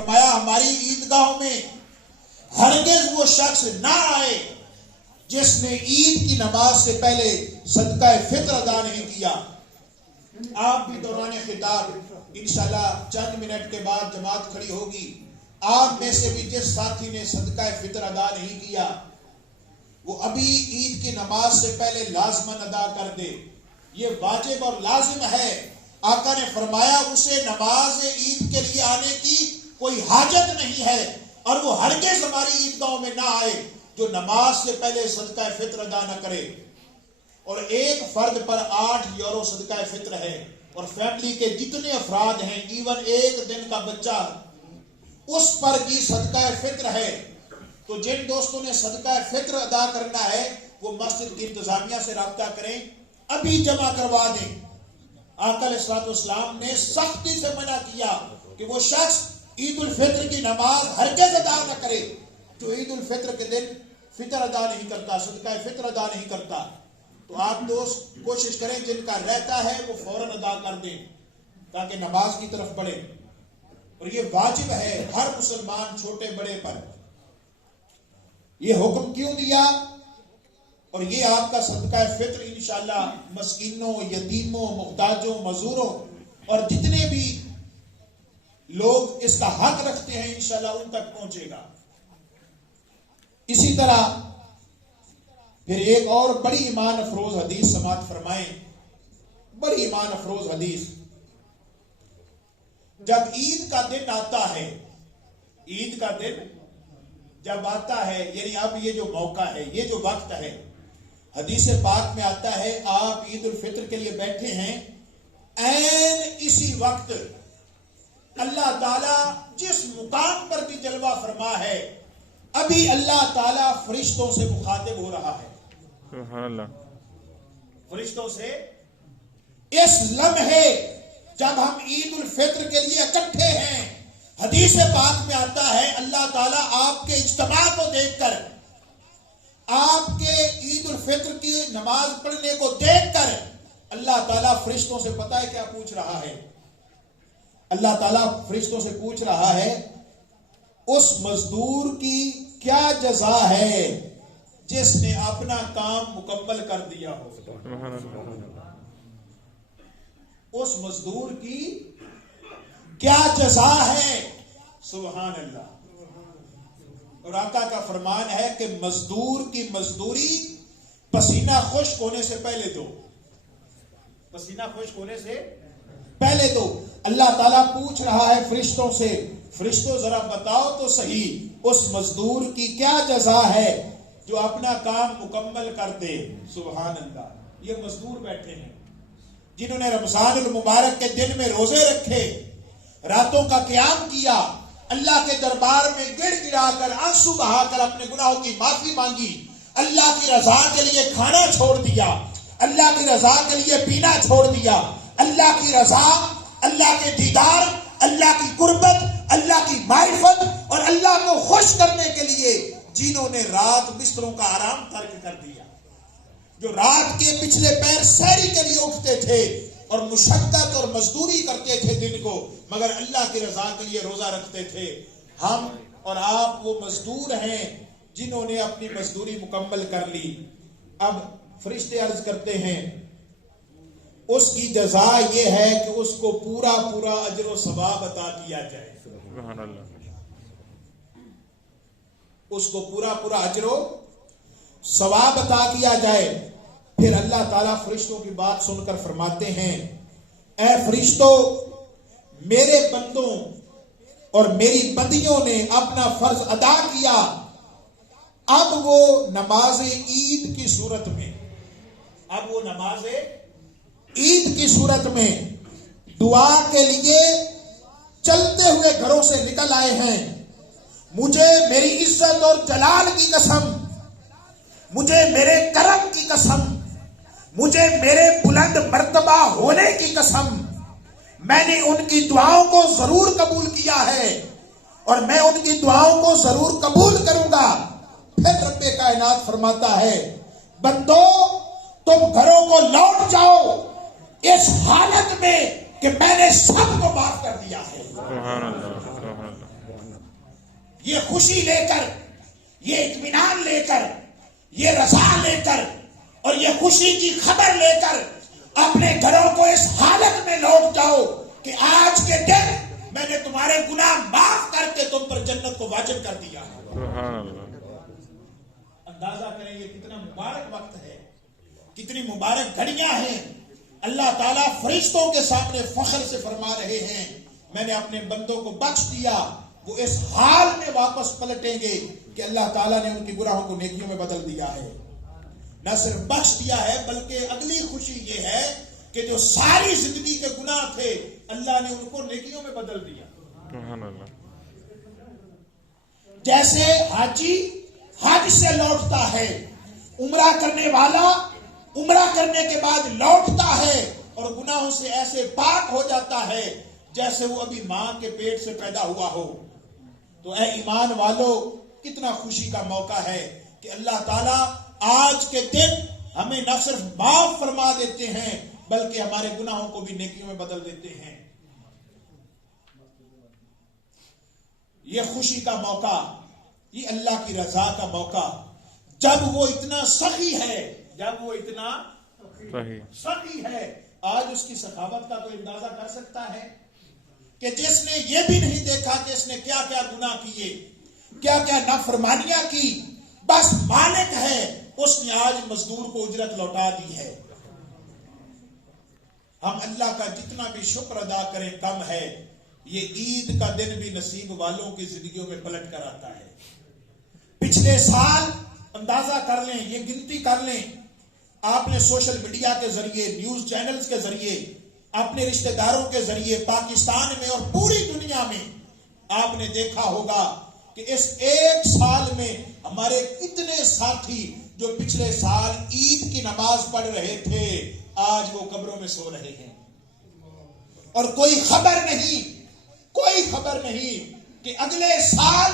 فرمایا ہماری عیدگاہوں میں ہرگز وہ شخص نہ آئے جس نے عید کی نماز سے پہلے صدقہ فطر ادا نہیں کیا. آپ بھی دوران خطاب انشاءاللہ چند منٹ کے بعد جماعت کھڑی ہوگی، آپ میں سے بھی جس ساتھی نے صدقہ فطر ادا نہیں کیا وہ ابھی عید کی نماز سے پہلے لازماً ادا کر دے. یہ واجب اور لازم ہے. آقا نے فرمایا اسے نماز عید کے لیے آنے کی کوئی حاجت نہیں ہے، اور وہ ہرگز ہماری عیدگاہوں میں نہ آئے جو نماز سے پہلے صدقہ فطر ادا نہ کرے. اور ایک فرد پر 8 یورو صدقہ فطر ہے، اور فیملی کے جتنے افراد ہیں ایون ایک دن کا بچہ اس پر بھی صدقہ فطر ہے. تو جن دوستوں نے صدقہ فطر ادا کرنا ہے وہ مسجد کی انتظامیہ سے رابطہ کریں، ابھی جمع کروا دیں. آقا علیہ الصلوۃ والسلام نے سختی سے منع کیا کہ وہ شخص عید الفطر کی نماز ہرگز ادا نہ کرے جو عید الفطر کے دن فطر ادا نہیں کرتا، صدقہ فطر ادا نہیں کرتا. تو آپ دوست کوشش کریں جن کا رہتا ہے وہ فوراً ادا کر دیں تاکہ نماز کی طرف بڑھیں. اور یہ واجب ہے ہر مسلمان چھوٹے بڑے پر. یہ حکم کیوں دیا؟ اور یہ آپ کا صدقہ فطر انشاءاللہ مسکینوں، یتیموں، محتاجوں، مزدوروں اور جتنے بھی لوگ اس کا حق رکھتے ہیں انشاءاللہ ان تک پہنچے گا. اسی طرح پھر ایک اور بڑی ایمان افروز حدیث سماعت فرمائیں. بڑی ایمان افروز حدیث. جب عید کا دن آتا ہے، عید کا دن جب آتا ہے، یعنی اب یہ جو موقع ہے، یہ جو وقت ہے، حدیث پاک میں آتا ہے آپ عید الفطر کے لیے بیٹھے ہیں، عین اسی وقت اللہ تعالیٰ جس مقام پر بھی جلوہ فرما ہے ابھی اللہ تعالیٰ فرشتوں سے مخاطب ہو رہا ہے. سبحان اللہ. فرشتوں سے اس لمحے جب ہم عید الفطر کے لیے اکٹھے ہیں، حدیث پاک میں آتا ہے اللہ تعالیٰ آپ کے اجتماع کو دیکھ کر، آپ کے عید الفطر کی نماز پڑھنے کو دیکھ کر اللہ تعالیٰ فرشتوں سے پتہ ہے کیا پوچھ رہا ہے؟ اللہ تعالیٰ فرشتوں سے پوچھ رہا ہے اس مزدور کی کیا جزا ہے جس نے اپنا کام مکمل کر دیا ہو. اس مزدور کی کیا جزا ہے؟ سبحان اللہ. اور آقا کا فرمان ہے کہ مزدور کی مزدوری پسینہ خشک ہونے سے پہلے دو. پسینہ خشک ہونے سے پہلے دو. اللہ تعالیٰ پوچھ رہا ہے فرشتوں سے، فرشتوں ذرا بتاؤ تو صحیح اس مزدور کی کیا جزا ہے جو اپنا کام مکمل کر دے. سبحان اللہ. یہ مزدور بیٹھے ہیں جنہوں نے رمضان المبارک کے دن میں روزے رکھے، راتوں کا قیام کیا، اللہ کے دربار میں گڑ گڑا کر آنسو بہا کر اپنے گناہوں کی معافی مانگی، اللہ کی رضا کے لیے کھانا چھوڑ دیا، اللہ کی رضا کے لیے پینا چھوڑ دیا، اللہ کی رضا، اللہ کے دیدار، اللہ کی قربت، اللہ کی معرفت اور اللہ کو خوش کرنے کے لیے جنہوں نے رات بستروں کا آرام ترک کر دیا، جو رات کے پچھلے پیر سحری کے لیے اٹھتے تھے اور مشقت اور مزدوری کرتے تھے دن کو، مگر اللہ کی رضا کے لیے روزہ رکھتے تھے. ہم اور آپ وہ مزدور ہیں جنہوں نے اپنی مزدوری مکمل کر لی. اب فرشتے عرض کرتے ہیں اس کی جزا یہ ہے کہ اس کو پورا پورا اجر و ثواب عطا کیا جائے. سبحان اللہ. اس کو پورا پورا اجر و ثواب عطا کیا جائے. پھر اللہ تعالیٰ فرشتوں کی بات سن کر فرماتے ہیں اے فرشتوں، میرے بندوں اور میری بندیوں نے اپنا فرض ادا کیا، اب وہ نماز عید کی صورت میں، اب وہ نماز عید کی صورت میں دعا کے لیے چلتے ہوئے گھروں سے نکل آئے ہیں. مجھے میری عزت اور جلال کی قسم، مجھے میرے کرم کی قسم، مجھے میرے بلند مرتبہ ہونے کی قسم، میں نے ان کی دعاؤں کو ضرور قبول کیا ہے اور میں ان کی دعاؤں کو ضرور قبول کروں گا. پھر رب کائنات فرماتا ہے بندو تم گھروں کو لوٹ جاؤ اس حالت میں کہ میں نے سب کو معاف کر دیا ہے. یہ خوشی لے کر، یہ اطمینان لے کر، یہ رضا لے کر اور یہ خوشی کی خبر لے کر اپنے گھروں کو اس حالت میں لوٹ جاؤ کہ آج کے دن میں نے تمہارے گناہ معاف کر کے تم پر جنت کو واجب کر دیا ہے۔ سبحان اللہ۔ اندازہ کریں یہ کتنا مبارک وقت ہے، کتنی مبارک گھڑیاں ہیں۔ اللہ تعالیٰ فرشتوں کے سامنے فخر سے فرما رہے ہیں میں نے اپنے بندوں کو بخش دیا، وہ اس حال میں واپس پلٹیں گے کہ اللہ تعالیٰ نے ان کی گناہوں کو نیکیوں میں بدل دیا ہے۔ نہ صرف بخش دیا ہے بلکہ اگلی خوشی یہ ہے کہ جو ساری زندگی کے گناہ تھے اللہ نے ان کو نیکیوں میں بدل دیا۔ سبحان اللہ۔ جیسے حاجی حج سے لوٹتا ہے، عمرہ کرنے والا عمرہ کرنے کے بعد لوٹتا ہے اور گناہوں سے ایسے پاک ہو جاتا ہے جیسے وہ ابھی ماں کے پیٹ سے پیدا ہوا ہو۔ تو اے ایمان والو، کتنا خوشی کا موقع ہے کہ اللہ تعالیٰ آج کے دن ہمیں نہ صرف معاف فرما دیتے ہیں بلکہ ہمارے گناہوں کو بھی نیکیوں میں بدل دیتے ہیں۔ یہ خوشی کا موقع، یہ اللہ کی رضا کا موقع، جب وہ اتنا سخی ہے، جب وہ اتنا سخی ہے۔ آج اس کی سخاوت کا کوئی اندازہ کر سکتا ہے کہ جس نے یہ بھی نہیں دیکھا کہ اس نے کیا کیا گناہ کیے، کیا کیا نافرمانیاں کی، بس مالک ہے، اس نے آج مزدور کو اجرت لوٹا دی ہے۔ ہم اللہ کا جتنا بھی شکر ادا کریں کم ہے۔ یہ عید کا دن بھی نصیب والوں کی زندگیوں میں پلٹ کر آتا ہے۔ پچھلے سال اندازہ کر لیں، یہ گنتی کر لیں، آپ نے سوشل میڈیا کے ذریعے، نیوز چینلز کے ذریعے، اپنے رشتہ داروں کے ذریعے پاکستان میں اور پوری دنیا میں آپ نے دیکھا ہوگا کہ اس ایک سال میں ہمارے کتنے ساتھی جو پچھلے سال عید کی نماز پڑھ رہے تھے آج وہ قبروں میں سو رہے ہیں، اور کوئی خبر نہیں کہ اگلے سال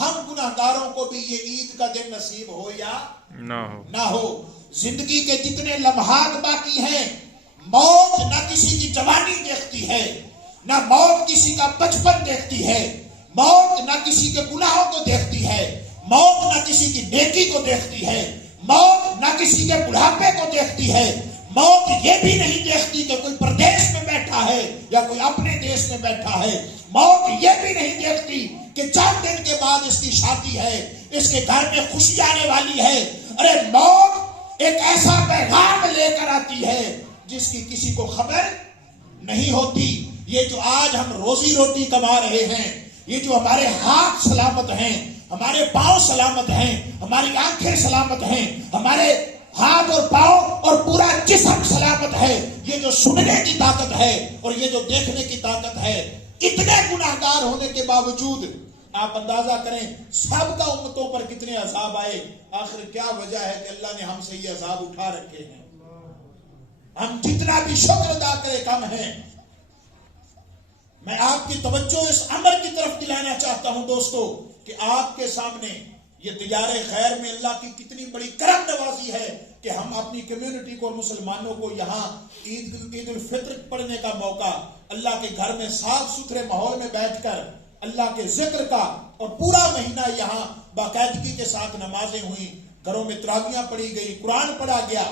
ہم گناہگاروں کو بھی یہ عید کا دن نصیب ہو یا نہ ہو۔ زندگی کے جتنے لمحات باقی ہیں، موت نہ کسی کی جوانی دیکھتی ہے، نہ موت کسی کا بچپن دیکھتی ہے، موت نہ کسی کے گناہوں کو دیکھتی ہے، موت نہ کسی کی نیکی کو دیکھتی ہے، موت نہ کسی کے بڑھاپے کو دیکھتی ہے، موت یہ بھی نہیں دیکھتی کہ کوئی پردیش میں بیٹھا ہے یا کوئی اپنے دیش میں بیٹھا ہے، موت یہ بھی نہیں دیکھتی کہ 4 دن کے بعد اس کی شادی ہے، اس کے گھر میں خوشی آنے والی ہے۔ ارے موت ایک ایسا پیغام لے کر آتی ہے جس کی کسی کو خبر نہیں ہوتی۔ یہ جو آج ہم روزی روٹی کما رہے ہیں، یہ جو ہمارے ہاتھ سلامت ہیں، ہمارے پاؤں سلامت ہیں، ہماری آنکھیں سلامت ہیں، ہمارے ہاتھ اور پاؤں اور پورا جسم سلامت ہے، یہ جو سننے کی طاقت ہے اور یہ جو دیکھنے کی طاقت ہے، اتنے گناہگار ہونے کے باوجود آپ اندازہ کریں سب کا امتوں پر کتنے عذاب آئے۔ آخر کیا وجہ ہے کہ اللہ نے ہم سے یہ عذاب اٹھا رکھے ہیں؟ ہم جتنا بھی شکر ادا کرے کم ہے۔ میں آپ کی توجہ اس امر کی طرف دلانا چاہتا ہوں دوستو کہ آپ کے سامنے یہ دیار خیر میں اللہ کی کتنی بڑی کرم نوازی ہے کہ ہم اپنی کمیونٹی کو اور مسلمانوں کو یہاں عید الفطر پڑھنے کا موقع، اللہ کے گھر میں صاف ستھرے ماحول میں بیٹھ کر اللہ کے ذکر کا، اور پورا مہینہ یہاں باقاعدگی کے ساتھ نمازیں ہوئیں، گھروں میں تراویحاں پڑھی گئی، قرآن پڑھا گیا۔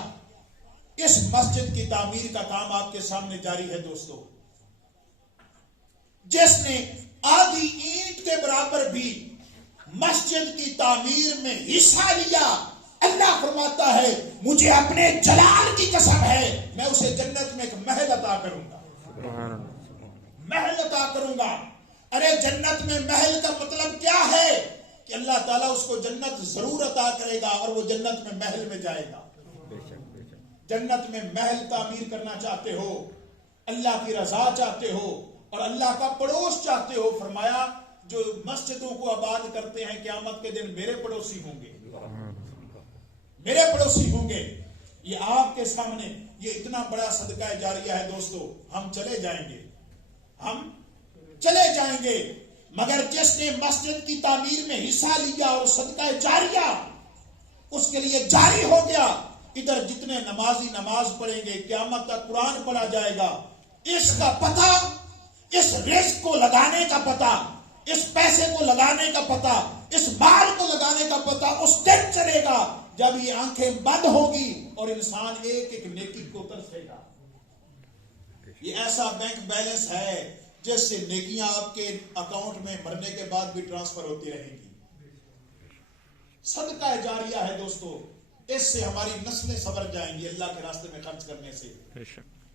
اس مسجد کی تعمیر کا کام آپ کے سامنے جاری ہے دوستو۔ جس نے آدھی اینٹ کے برابر بھی مسجد کی تعمیر میں حصہ لیا، اللہ فرماتا ہے مجھے اپنے جلال کی قسم ہے میں اسے جنت میں ایک محل عطا کروں گا، محل عطا کروں گا۔ ارے جنت میں محل کا مطلب کیا ہے؟ کہ اللہ تعالیٰ اس کو جنت ضرور عطا کرے گا اور وہ جنت میں محل میں جائے گا۔ جنت میں محل تعمیر کرنا چاہتے ہو، اللہ کی رضا چاہتے ہو اور اللہ کا پڑوس چاہتے ہو، فرمایا جو مسجدوں کو آباد کرتے ہیں قیامت کے دن میرے پڑوسی ہوں گے، میرے پڑوسی ہوں گے۔ یہ آپ کے سامنے یہ اتنا بڑا صدقہ جاریہ ہے دوستو۔ ہم چلے جائیں گے مگر جس نے مسجد کی تعمیر میں حصہ لیا اور صدقہ جاریہ اس کے لیے جاری ہو گیا، ادھر جتنے نمازی نماز پڑھیں گے، قیامت تک قرآن پڑھا جائے گا، اس کا پتہ، اس رزق کو لگانے کا پتہ اس پیسے کو لگانے کا پتہ، اس مال کو لگانے کا پتہ اس دن چلے گا جب یہ آنکھیں بند ہوگی اور انسان ایک ایک نیکی کو ترسے گا۔ یہ ایسا بینک بیلنس ہے جس سے نیکیاں آپ کے اکاؤنٹ میں مرنے کے بعد بھی ٹرانسفر ہوتی رہیں گی۔ صدقہ جاریہ ہے دوستو، اس سے ہماری نسلیں سنور جائیں گی اللہ کے راستے میں خرچ کرنے سے۔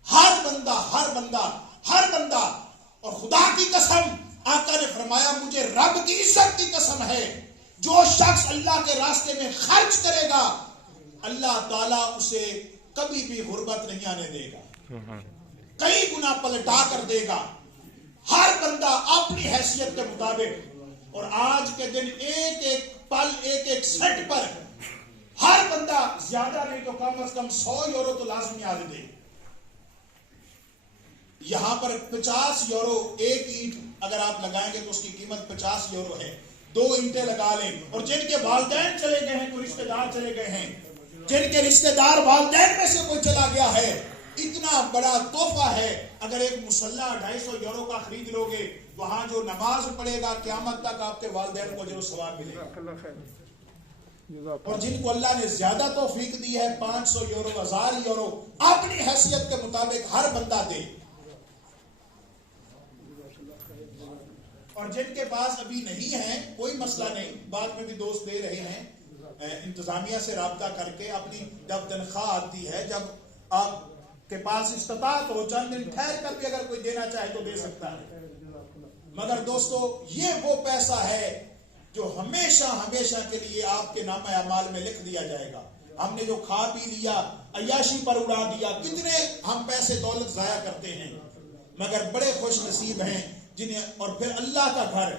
ہر بندہ اور خدا کی قسم، آقا نے فرمایا مجھے رب کی عزت کی قسم ہے، جو شخص اللہ کے راستے میں خرچ کرے گا اللہ تعالیٰ اسے کبھی بھی غربت نہیں آنے دے گا، کئی گنا پلٹا کر دے گا۔ ہر بندہ اپنی حیثیت کے مطابق، اور آج کے دن ایک ایک پل، ایک ایک سیٹ پر ہر بندہ زیادہ نہیں تو کم از کم 100 یورو تو لازمی آ دے۔ یہاں پر 50 یورو ایک اینٹ اگر آپ لگائیں گے تو اس کی قیمت 50 یورو ہے۔ 2 اینٹیں لگا لیں، اور جن کے والدین چلے گئے ہیں، کوئی رشتہ دار چلے گئے ہیں، جن کے رشتہ دار والدین میں سے کوئی چلا گیا ہے، اتنا بڑا تحفہ ہے۔ اگر ایک مصلی 250 یورو کا خرید لو گے، وہاں جو نماز پڑھے گا قیامت تک آپ کے والدین کو جو ثواب ملے گا۔ اور جن کو اللہ نے زیادہ توفیق دی ہے، 500 یورو، 1000 یورو، اپنی حیثیت کے مطابق ہر بندہ دے۔ اور جن کے پاس ابھی نہیں ہے کوئی مسئلہ نہیں، بعد میں بھی دوست دے رہے ہیں، انتظامیہ سے رابطہ کر کے اپنی جب تنخواہ آتی ہے، جب آپ کے پاس استطاعت ہو، چند دن ٹھہر کر بھی اگر کوئی دینا چاہے تو دے سکتا ہے۔ مگر دوستو یہ وہ پیسہ ہے جو ہمیشہ کے لیے آپ کے نامہ اعمال میں لکھ دیا جائے گا۔ ہم نے جو کھا پی لیا، عیاشی پر اڑا دیا، کتنے ہم پیسے دولت ضائع کرتے ہیں، مگر بڑے خوش نصیب ہیں جنہیں، اور پھر اللہ کا گھر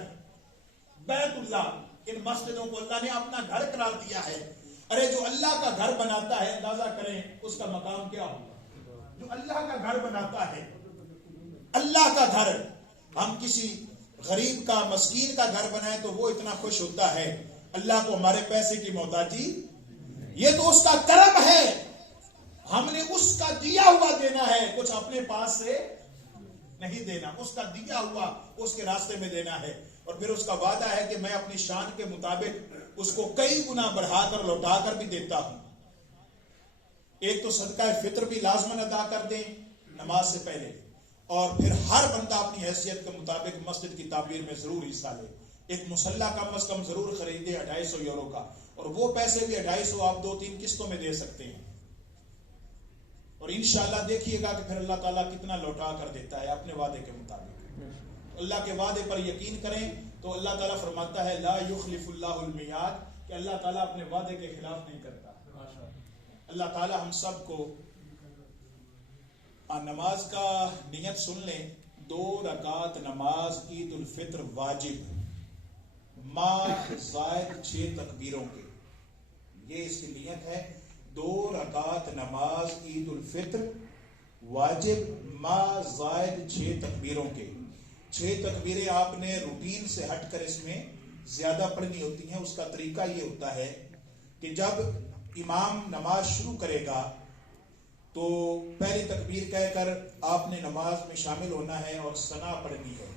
بیت اللہ، ان مسجدوں کو اللہ نے اپنا گھر قرار دیا ہے۔ ارے جو اللہ کا گھر بناتا ہے، اندازہ کریں اس کا مقام کیا ہوگا۔ جو اللہ کا گھر بناتا ہے، اللہ کا گھر، ہم کسی غریب کا، مسکین کا گھر بنائے تو وہ اتنا خوش ہوتا ہے، اللہ کو ہمارے پیسے کی محتاجی، یہ تو اس کا کرم ہے، ہم نے اس کا دیا ہوا دینا ہے، کچھ اپنے پاس سے نہیں دینا، اس کا دیا ہوا اس کے راستے میں دینا ہے۔ اور پھر اس کا وعدہ ہے کہ میں اپنی شان کے مطابق اس کو کئی گنا بڑھا کر لوٹا کر بھی دیتا ہوں۔ ایک تو صدقہ فطر بھی لازماً ادا کر دیں نماز سے پہلے، اور پھر ہر بندہ اپنی حیثیت کے مطابق مسجد کی تعمیر میں ضرور حصہ لے۔ ایک مصلی کم از کم ضرور خریدے 250 یورو کا، اور وہ پیسے بھی 250 آپ 2-3 قسطوں میں دے سکتے ہیں، اور انشاءاللہ دیکھیے گا کہ پھر اللہ تعالیٰ کتنا لوٹا کر دیتا ہے اپنے وعدے کے مطابق۔ اللہ کے وعدے پر یقین کریں تو اللہ تعالیٰ فرماتا ہے لا یخلف اللہ المیعاد، کہ اللہ تعالیٰ اپنے وعدے کے خلاف نہیں کرتا۔ اللہ تعالیٰ ہم سب کو نماز کا نیت سن لیں، 2 رکعت نماز عید الفطر واجب ما زائد 6 تکبیروں کے، یہ اس کی نیت ہے۔ 2 رکعت نماز عید الفطر واجب ما زائد 6 تکبیروں کے۔ 6 تکبیریں آپ نے روٹین سے ہٹ کر اس میں زیادہ پڑھنی ہوتی ہیں۔ اس کا طریقہ یہ ہوتا ہے کہ جب امام نماز شروع کرے گا تو پہلی تکبیر کہہ کر آپ نے نماز میں شامل ہونا ہے اور ثنا پڑھنی ہے۔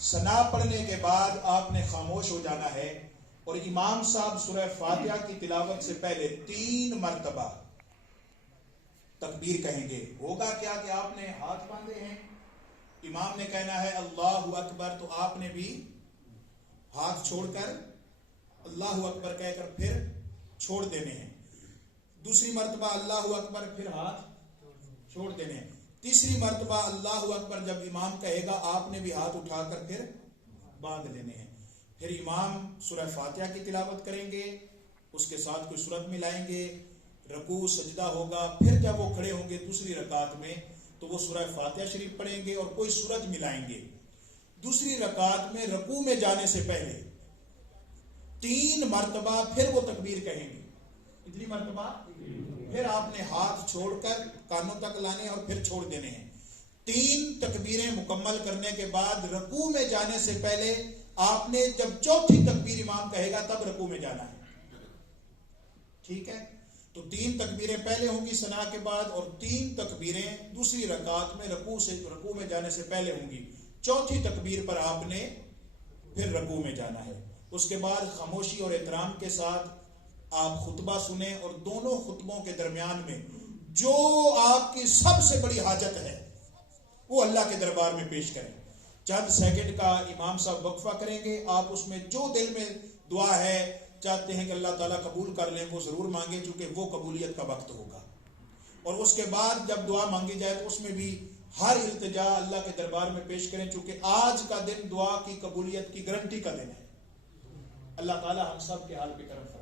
ثنا پڑھنے کے بعد آپ نے خاموش ہو جانا ہے، اور امام صاحب سورہ فاتحہ کی تلاوت سے پہلے 3 مرتبہ تکبیر کہیں گے۔ ہوگا کیا کہ آپ نے ہاتھ باندھے ہیں، امام نے کہنا ہے اللہ اکبر، تو آپ نے بھی ہاتھ چھوڑ کر اللہ اکبر کہہ کر پھر چھوڑ دینے ہیں۔ دوسری مرتبہ اللہ اکبر، پھر ہاتھ چھوڑ دینے ہیں۔ تیسری مرتبہ اللہ اکبر جب امام کہے گا آپ نے بھی ہاتھ اٹھا کر پھر باندھ لینے ہیں۔ پھر امام سورہ فاتحہ کی تلاوت کریں گے، اس کے ساتھ کوئی سورت ملائیں گے، رکوع سجدہ ہوگا، پھر جب وہ کھڑے ہوں گے دوسری رکعت میں تو وہ سورہ فاتحہ شریف پڑھیں گے اور کوئی سورت ملائیں گے۔ دوسری رکعت میں رکوع میں جانے سے پہلے 3 مرتبہ پھر وہ تکبیر کہیں گے۔ کتنی مرتبہ؟ پھر آپ نے ہاتھ چھوڑ کر کانوں تک لانے اور پھر چھوڑ دینے ہیں۔ 3 تکبیریں مکمل کرنے کے بعد رکوع میں جانے سے پہلے آپ نے جب چوتھی تکبیر امام کہے گا تب رکوع میں جانا ہے۔ ٹھیک ہے، تو 3 تکبیریں پہلے ہوں گی ثنا کے بعد، اور 3 تکبیریں دوسری رکعت میں رکوع میں جانے سے پہلے ہوں گی۔ چوتھی تکبیر پر آپ نے پھر رکوع میں جانا ہے. اس کے بعد خاموشی اور احترام کے ساتھ آپ خطبہ سنیں اور دونوں خطبوں کے درمیان میں جو آپ کی سب سے بڑی حاجت ہے وہ اللہ کے دربار میں پیش کریں. چند سیکنڈ کا امام صاحب وقفہ کریں گے. آپ اس میں جو دل میں دعا ہے چاہتے ہیں کہ اللہ تعالیٰ قبول کر لیں وہ ضرور مانگیں, چونکہ وہ قبولیت کا وقت ہوگا. اور اس کے بعد جب دعا مانگی جائے تو اس میں بھی ہر التجا اللہ کے دربار میں پیش کریں, چونکہ آج کا دن دعا کی قبولیت کی گارنٹی کا دن ہے. اللہ تعالیٰ ہم سب کے حال پہ کرم فرمائے.